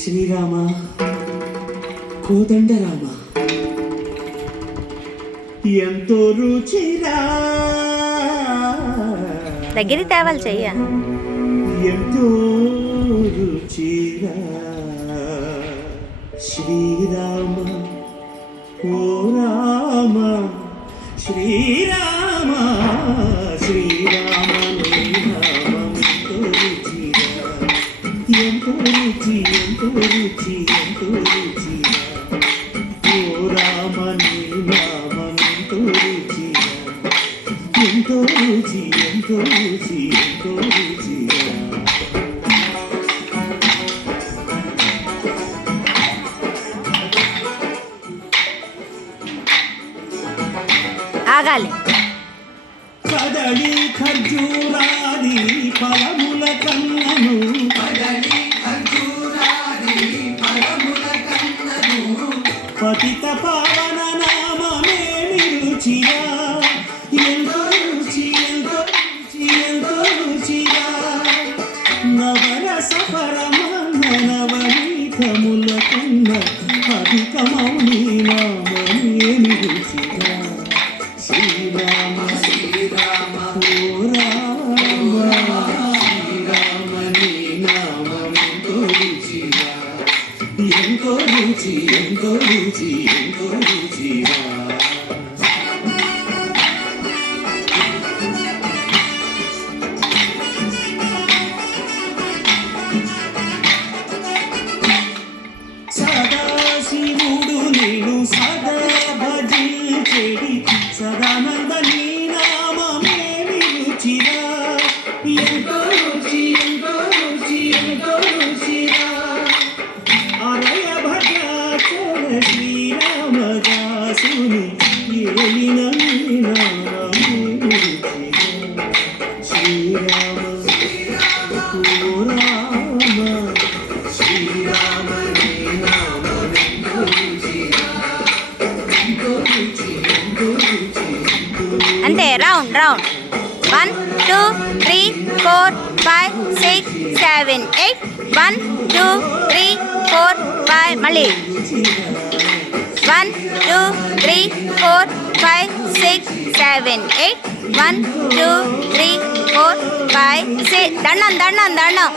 శ్రీరామ కోదండరామ ఎంతో రుచిరా దగ్గరికి తేవాలి చెయ్య ఎంతో రుచిరా శ్రీరామ ఓ రామ శ్రీరామ శ్రీరామ ఎంతో రుచి ఎంతో రుచి ఎంతో రుచి ఓ రామ నీ నామం ఎంతో రుచి ఎంతో రుచి ఎంతో రుచి ఎంతో రుచి ఆగాలి. కదలి ఖర్జూరాది ఫలముల కన్నను పతిత పావన నామమేమి రుచిరా ఎంతో రుచి ఎంతో రుచి ఎంతో రుచిరా నవరస పరమాన్న నవనీతముల కన్న అధికమౌని నామమేమి రుచిరా శ్రీరామ శ్రీరామ ఓ రామ శ్రీరామ నీ నామం ఎంతో రుచిరా ఎంతో రుచి ఎంతో రుచి ఎంతో రుచిరా సదా శివుడు నేను సదా భజించేది సదానంద నీ నామమేమి రుచిరా ఎంతో రుచి ఎంతో రుచి ఎంతో రుచిరా అరయ భద్రాచల శ్రీరామదాసుని ఏలిన నీ నామమేమి రుచిరా శ్రీరామ ఓ రామ శ్రీరామ నీ నామం ఎంతో రుచిరా ఎంతో రుచి ఎంతో రుచి ఎంతో అంతే. రౌండ్ రౌండ్ 1 2 3 4 5 6 7 8 1 2 3 4 5 మళ్ళీ 1 2 3 4 5 6 7 8 1 2 3 4 5 6 దండం దండం దండం